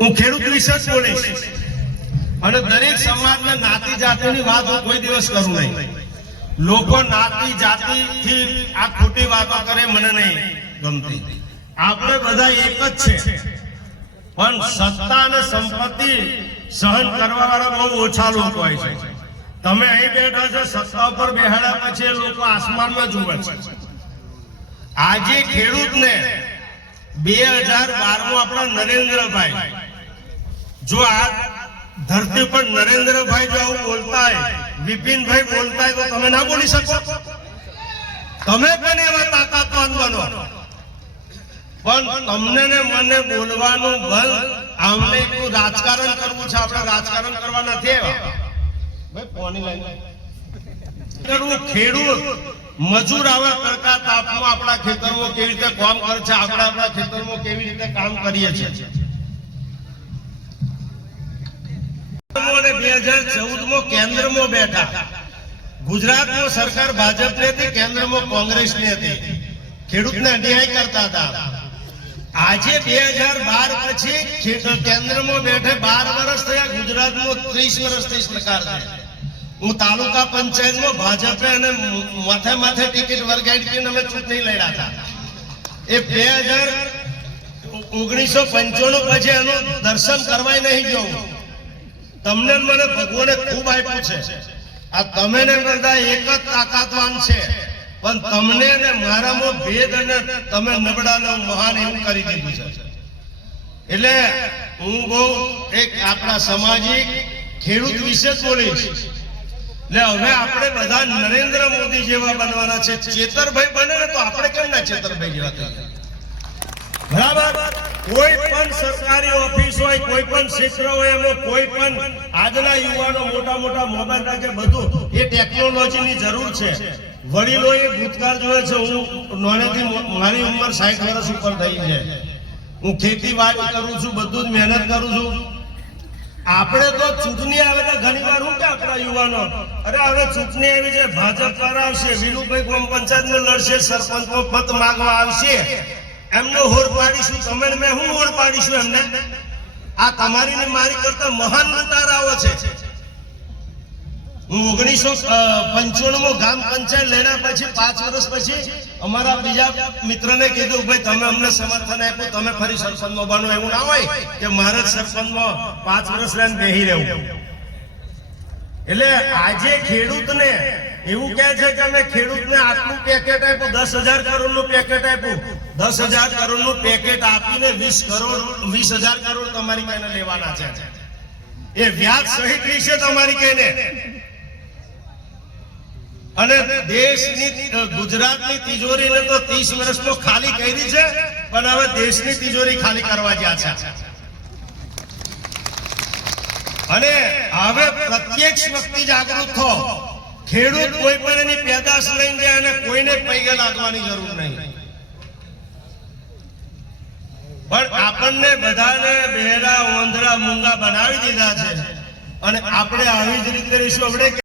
હું ખેડૂત વિશે જ બોલીશ. અને દરેક સમાજના નાતી જાતિની વાત હું કોઈ દિવસ કરું નહીં. લોકો નાતી જાતિથી આ ખોટી વાતો કરે મને નહીં ગમતી. આપણે બધા એક જ છે. પણ સત્તા અને સંપત્તિ સહન કરવા વાળા બહુ ઓછા લોકો હોય છે. તમે અહીં બેઠા છો, સત્તા પર બેહાડ્યા પછી લોકો આસમાનમાં જુએ છે. આજે ખેડૂતને બે હજાર બારમાં આપણા નરેન્દ્રભાઈ. જો આ ધરતી પર નરેન્દ્રભાઈ જો આવું બોલતા હોય વિપિનભાઈ બોલતા હોય તો તમે ના બોલી શકો. તમે પણ એવા તાકાતવાન બનો. પણ તમને ને મને બોલવાનું ભલ આમને એટલું રાજકારણ કરવું છે, આપણે રાજકારણ કરવા નથી આવ્યા. ભાઈ કોની લાઈન. કરવું ખેડૂત. મજૂર આવે તડકા તાપમાં આપણા ખેતરમાં કેવી રીતે કામ કરે છે, આપણે આપણા ખેતરમાં કેવી રીતે કામ કરીએ છીએ. અને બે સરકાર ભાજપની હતી, કેન્દ્રમાં કોંગ્રેસની હતી. ખેડૂતને અન્યાય કરતા હતા. આજે બે હજાર બાર પછી કેન્દ્રમાં બેઠે બાર વર્ષ થયા, ગુજરાતમાં ત્રીસ વર્ષથી સરકાર છે. હું તાલુકા પંચાયતમાં ભાજપે અને માથે માથે ટિકિટ વર્ગાડી હતી અને અમે ચૂંટણી લડ્યા હતા. એ બે હજાર ઓગણીસો પંચાણું પછી એનું દર્શન કરવાય નહીં ગયો તમને મને ભગવાને ખૂબ આપ્યું છે. આ તમે ને બધા એક જ તાકાતવાન છે. પણ તમને ને મારામાં ભેદ અને તમે નબળા ને મહાન એવું કરી દીધું છે. એટલે હું બહુ એક આપણા સામાજિક ખેડૂત વિશે જ બોલીશ. એટલે હવે આપણે બધા નરેન્દ્ર મોદી જેવા બનવાના છે. ચેતરભાઈ બને ને તો આપણે કેમ ના ચેતરભાઈ જેવા થઈએ બરાબર? કોઈ પણ સરકારી ઓફિસ હોય, કોઈ પણ ક્ષેત્ર હોય, એમાં કોઈ પણ આજના યુવાનો મોટા મોટા મોબાઈલ રાખે, બધું એ ટેકનોલોજીની જરૂર છે. વડીલોએ ભૂતકાળ જોયે છે, હું નોણેથી મારી ઉંમર સાઠ વર્ષ ઉપર થઈ છે. હું ખેતીવાડી કરું છું, બધું જ મહેનત કરું છું. આપણે તો ચૂંટણી આવે તો ઘણી વાર હું કે આપણા યુવાનો? અરે હવે ચૂંટણી આવી છે, ભાજપ કરાવશે વિનુભાઈ ગ્રામ પંચાયતમાં લડશે, સરપંચમાં મત માંગવા આવશે. એમને હોર પાડીશું તમે મેં હું હોર પાડીશું એમને? આ તમારી ને મારી કરતા મહાન લૂંટારાઓ છે. હું ઓગણીસો પંચાણું ગામ પંચાયત લેના પછી પાંચ વર્ષ પછી અમારા બીજા મિત્રને કીધું, ભાઈ, તમે અમને સમર્થન આપ્યું, તમે ફરી સરપંચમાં બનો એવું ના હોય કે મારે જ સરપંચમાં પાંચ વર્ષ લઈને બેહી રહેવું. એટલે આજે ખેડૂતને એવું કહે છે કે અમે ખેડૂતને આટલું પેકેટ આપ્યું, દસ હજાર કરોડનું પેકેટ આપ્યું. દસ હજાર કરોડનું પેકેટ આપીને વીસ કરોડ, વીસ હજાર કરોડ તમારી કઈને લેવાના છે. એ વ્યાજ સહિત વિશે તમારી કઈને. અને દેશની ગુજરાતની તિજોરીને તો ત્રીસ વર્ષમાં ખાલી કરી છે, પણ હવે દેશની તિજોરી ખાલી કરવા ગયા છે. અને હવે પ્રત્યક્ષ વ્યક્તિ જાગૃત થો. ખેડૂત કોઈ પણ એની પેદાશ લઈને જાય અને કોઈને પૈગે લાગવાની જરૂર નહીં. પણ આપણને બધાને બહેરા, ઓંધળા, મૂંગા બનાવી દીધા છે. અને આપણે આવી જ રીતે રહીશું. આપણે